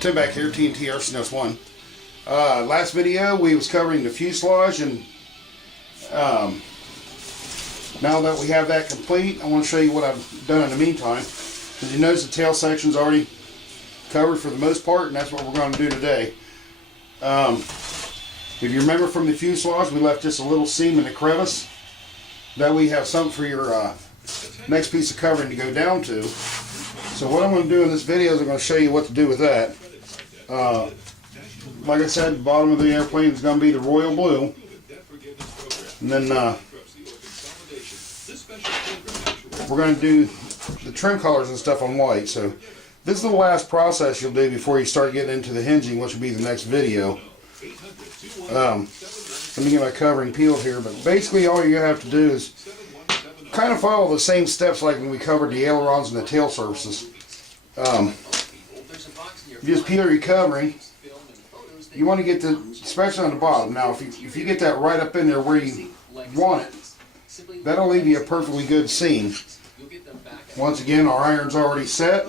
Tim back here, TNT Arsonist 1. Last video we was covering the fuselage, and now that we have that complete, I want to show you what I've done in the meantime. As you notice, the tail section's already covered for the most part, and that's what we're going to do today. If you remember from the fuselage, we left just a little seam in the crevice. That way you have something for your next piece of covering to go down to. So what I'm going to do in this video is I'm going to show you what to do with that. Like I said, the bottom of the airplane is going to be the royal blue. And then we're going to do the trim colors and stuff on white. So this is the last process you'll do before you start getting into the hinging, which will be the next video. Let me get my covering peeled here, but basically all you have to do is kind of follow the same steps like when we covered the ailerons and the tail surfaces. You just peel your covering. You want to get the, especially on the bottom. Now, if you get that right up in there where you want it, that'll leave you a perfectly good seam. Once again, our iron's already set,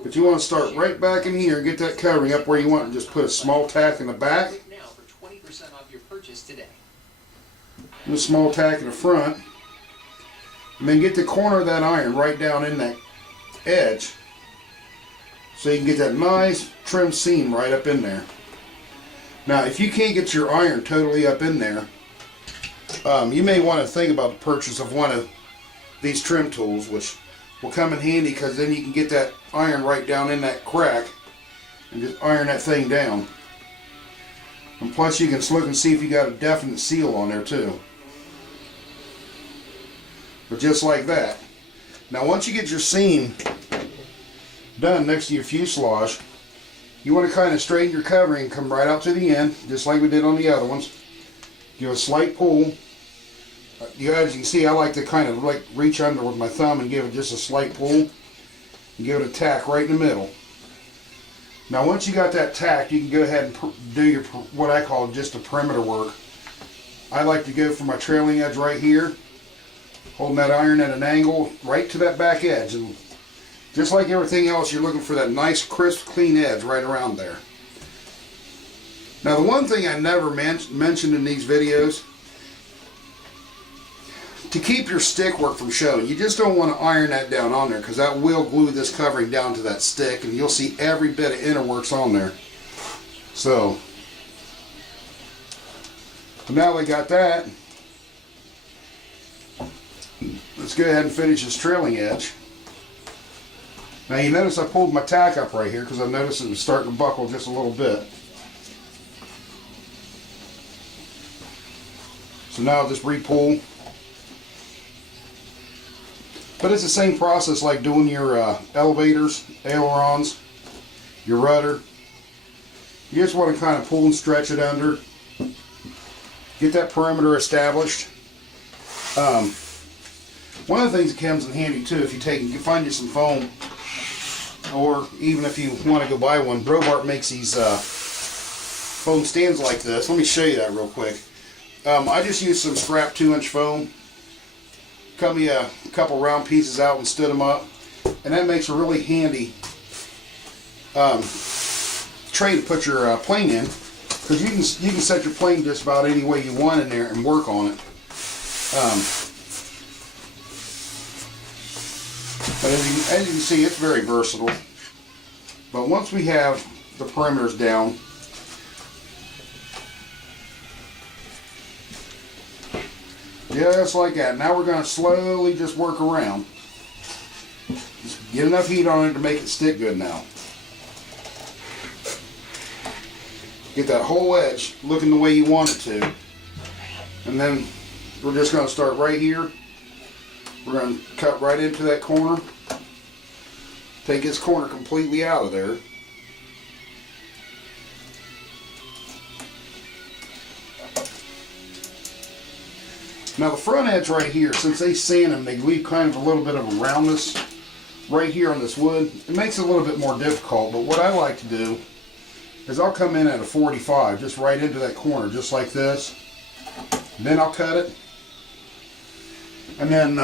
but you want to start right back in here and get that covering up where you want, and just put a small tack in the back, and a small tack in the front, and then get the corner of that iron right down in that edge, so you can get that nice trim seam right up in there. Now, if you can't get your iron totally up in there, you may want to think about the purchase of one of these trim tools, which will come in handy because then you can get that iron right down in that crack and just iron that thing down. And plus you can look and see if you got a definite seal on there too. But just like that. Now once you get your seam done next to your fuselage, you want to kind of straighten your covering and come right out to the end, just like we did on the other ones. Give a slight pull. As you can see, I like to kind of like reach under with my thumb and give it just a slight pull, and give it a tack right in the middle. Now once you got that tack, you can go ahead and do your, what I call just a perimeter work. I like to go for my trailing edge right here, holding that iron at an angle right to that back edge, and just like everything else, you're looking for that nice crisp clean edge right around there. Now the one thing I never mentioned in these videos, to keep your stick work from showing, you just don't want to iron that down on there, because that will glue this covering down to that stick, and you'll see every bit of inner works on there. So now we got that, let's go ahead and finish this trailing edge. Now you notice I pulled my tack up right here because I noticed it was starting to buckle just a little bit. So now I'll just re-pull. But it's the same process like doing your elevators, ailerons, your rudder. You just want to kind of pull and stretch it under. Get that perimeter established. One of the things that comes in handy too, if you find you some foam, or even if you want to go buy one, Brobart makes these foam stands like this. Let me show you that real quick. I just used some scrap 2-inch foam. Cut me a couple round pieces out and stood them up, and that makes a really handy tray to put your plane in, because you can set your plane just about any way you want in there and work on it. But as you can see, it's very versatile. But once we have the perimeters down, just like that. Now we're going to slowly just work around. Just get enough heat on it to make it stick good now. Get that whole edge looking the way you want it to. And then we're just going to start right here. We're going to cut right into that corner. Take this corner completely out of there. Now the front edge right here, since they sand them, they leave kind of a little bit of a roundness right here on this wood. It makes it a little bit more difficult, but what I like to do is I'll come in at a 45, just right into that corner, just like this. Then I'll cut it. And then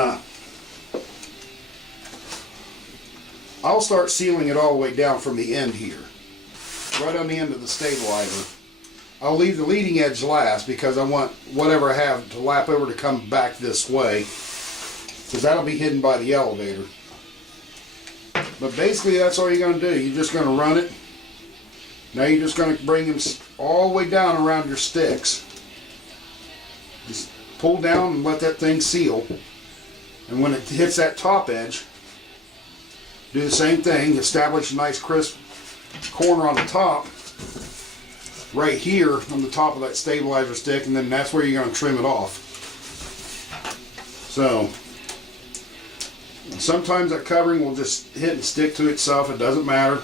I'll start sealing it all the way down from the end here. right on the end of the stabilizer. I'll leave the leading edge last because I want whatever I have to lap over to come back this way, because that'll be hidden by the elevator. But basically that's all you're going to do. You're just going to run it. Now you're just going to bring them all the way down around your sticks. Just pull down and let that thing seal. And when it hits that top edge, do the same thing. Establish a nice crisp corner on the top, right here on the top of that stabilizer stick, and then that's where you're going to trim it off. So sometimes that covering will just hit and stick to itself. It doesn't matter.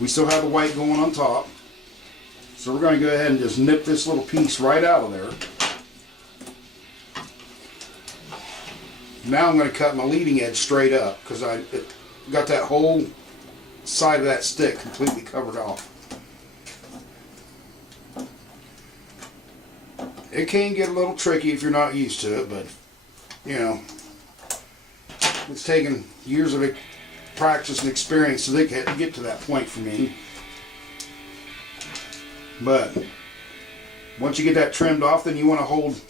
We still have the white going on top. So we're going to go ahead and just nip this little piece right out of there. Now I'm going to cut my leading edge straight up because I got that whole side of that stick completely covered off. It can get a little tricky if you're not used to it, but you know, it's taken years of practice and experience to get to that point for me. But once you get that trimmed off, then you want to hold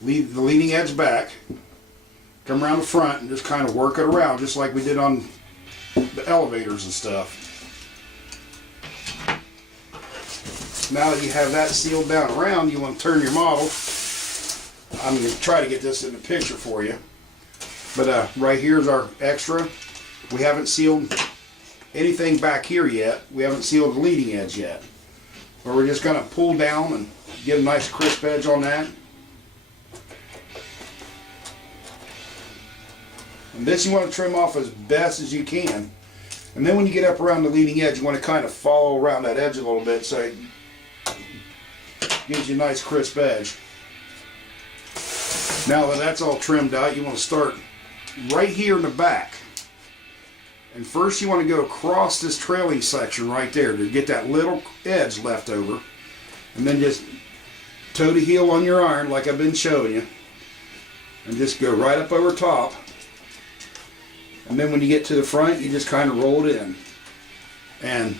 the leading edge back, come around the front and just kind of work it around just like we did on the elevators and stuff. Now that you have that sealed down around, you want to turn your model. I'm going to try to get this in the picture for you. But right here's our extra. We haven't sealed anything back here yet. We haven't sealed the leading edge yet. But we're just going to pull down and get a nice crisp edge on that. And this you want to trim off as best as you can. And then when you get up around the leading edge, you want to kind of follow around that edge a little bit so it gives you a nice crisp edge. Now that that's all trimmed out, you want to start right here in the back. And first you want to go across this trailing section right there to get that little edge left over. And then just toe to heel on your iron like I've been showing you. And just go right up over top. And then when you get to the front, you just kind of roll it in. And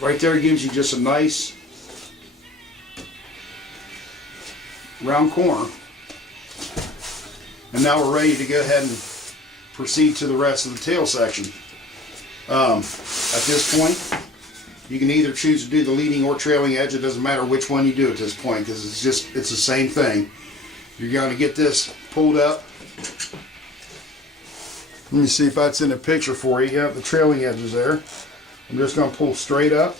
right there gives you just a nice round corner. And now we're ready to go ahead and proceed to the rest of the tail section. At this point, you can either choose to do the leading or trailing edge. It doesn't matter which one you do at this point because it's the same thing. You're going to get this pulled up. Let me see if that's in the picture for you. You have the trailing edges there. I'm just going to pull straight up.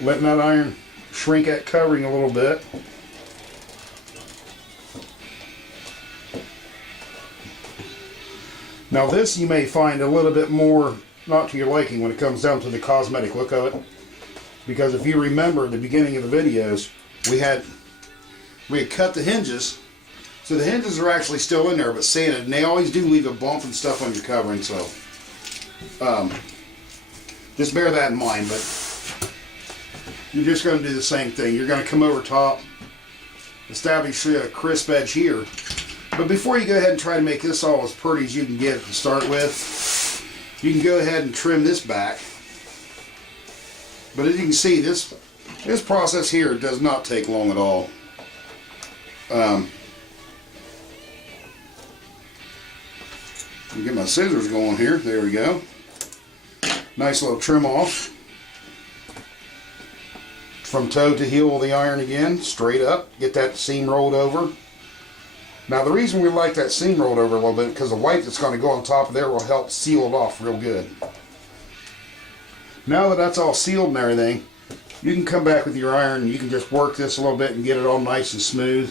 Letting that iron shrink that covering a little bit. Now this you may find a little bit more not to your liking when it comes down to the cosmetic look of it. Because if you remember at the beginning of the videos, we had cut the hinges. So the hinges are actually still in there, but sanded, and they always do leave a bump and stuff on your covering, so just bear that in mind. But you're just going to do the same thing. You're going to come over top, establish a crisp edge here. But before you go ahead and try to make this all as pretty as you can get it to start with, you can go ahead and trim this back. But as you can see, this process here does not take long at all. Get my scissors going here. There we go. Nice little trim off. From toe to heel of the iron again, straight up. Get that seam rolled over. Now the reason we like that seam rolled over a little bit because the white that's going to go on top of there will help seal it off real good. Now that that's all sealed and everything, you can come back with your iron and you can just work this a little bit and get it all nice and smooth.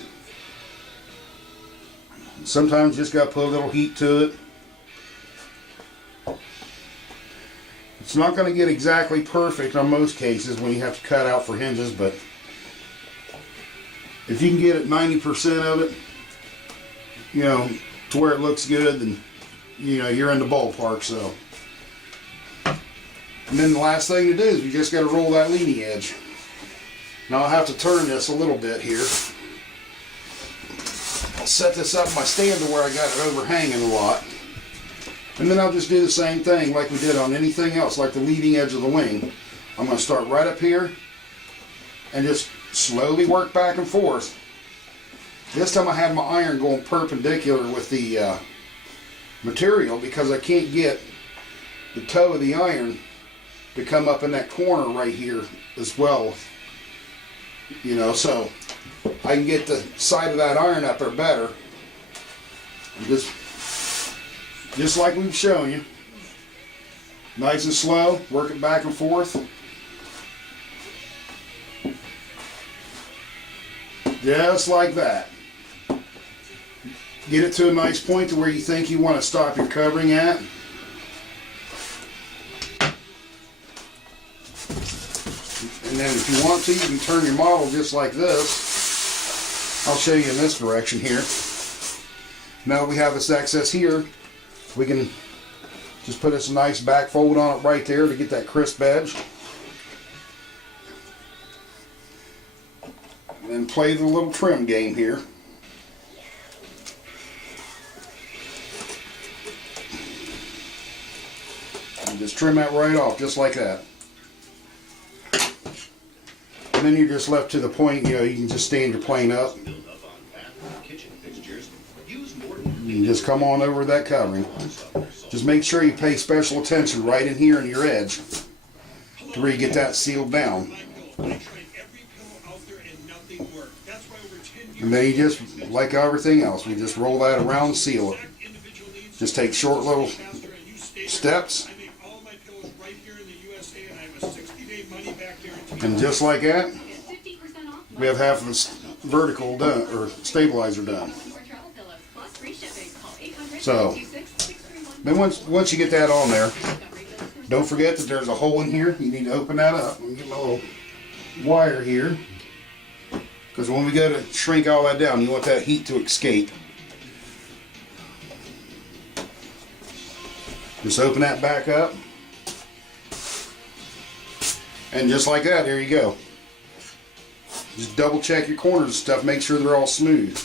Sometimes you just got to put a little heat to it. It's not going to get exactly perfect on most cases when you have to cut out for hinges, but if you can get it 90% of it, you know, to where it looks good, then you know you're in the ballpark. So, and then the last thing to do is you just got to roll that leading edge. Now I'll have to turn this a little bit here. I'll set this up my stand to where I got it overhanging a lot. And then I'll just do the same thing like we did on anything else, like the leading edge of the wing. I'm going to start right up here and just slowly work back and forth. This time I have my iron going perpendicular with the material because I can't get the toe of the iron to come up in that corner right here as well. You know, so I can get the side of that iron up there better. And just like we've shown you. Nice and slow, work it back and forth. Just like that. Get it to a nice point to where you think you want to stop your covering at. And then if you want to, you can turn your model just like this. I'll show you in this direction here. Now we have this excess here. We can just put us a nice back fold on it right there to get that crisp edge. And then play the little trim game here. And just trim that right off, just like that. And then you're just left to the point, you know, you can just stand your plane up. You can just come on over that covering. Just make sure you pay special attention right in here in your edge to where you get that sealed down. And then you just, like everything else, we just roll that around and seal it. Just take short little steps. And just like that, we have half of the vertical done, or stabilizer done. So, then once you get that on there, don't forget that there's a hole in here. You need to open that up. Let me get my little wire here. Because when we go to shrink all that down, you want that heat to escape. Just open that back up. And just like that, there you go. Just double check your corners and stuff, make sure they're all smooth.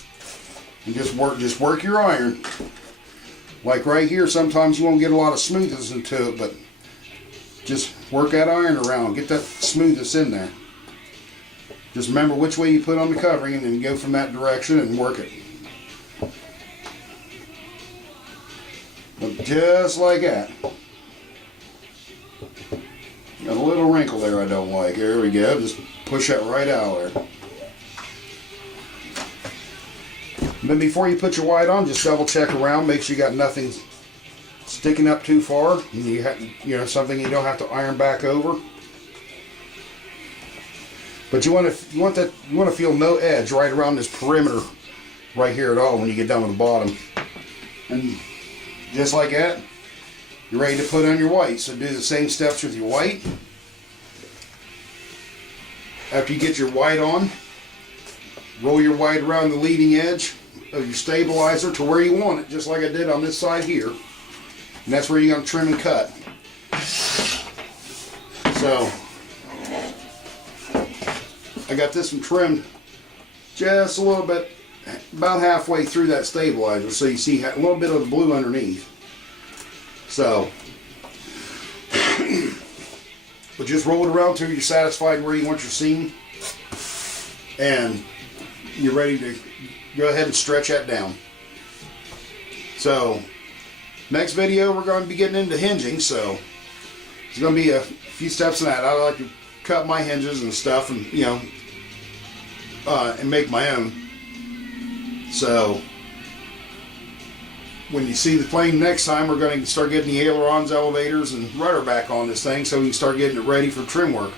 And just work your iron. Like right here, sometimes you won't get a lot of smoothness into it, but just work that iron around, get that smoothness in there. Just remember which way you put on the covering and then go from that direction and work it. But just like that. Got a little wrinkle there I don't like. There we go. Just push that right out there. And then before you put your white on, just double check around. Make sure you got nothing sticking up too far. You know, something you don't have to iron back over. But you want to feel no edge right around this perimeter right here at all when you get down to the bottom. And just like that, you're ready to put on your white. So do the same steps with your white. After you get your white on, roll your white around the leading edge of your stabilizer to where you want it, just like I did on this side here. And that's where you're going to trim and cut. So, I got this one trimmed just a little bit, about halfway through that stabilizer, so you see a little bit of the blue underneath. So, but just roll it around till you're satisfied where you want your seam, and you're ready to go ahead and stretch that down. So, next video we're going to be getting into hinging, so there's going to be a few steps in that. I like to cut my hinges and stuff, and you know, and make my own. So when you see the plane next time, we're going to start getting the ailerons, elevators, and rudder back on this thing, so we can start getting it ready for trim work.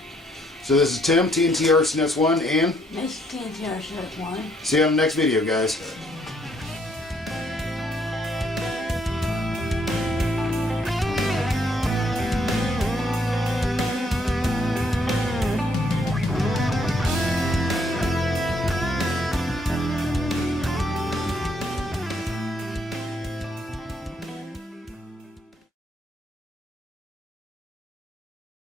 So this is Tim, TNT RC Nuts 1, and Miss TNT RC Nuts 1. See you on the next video, guys.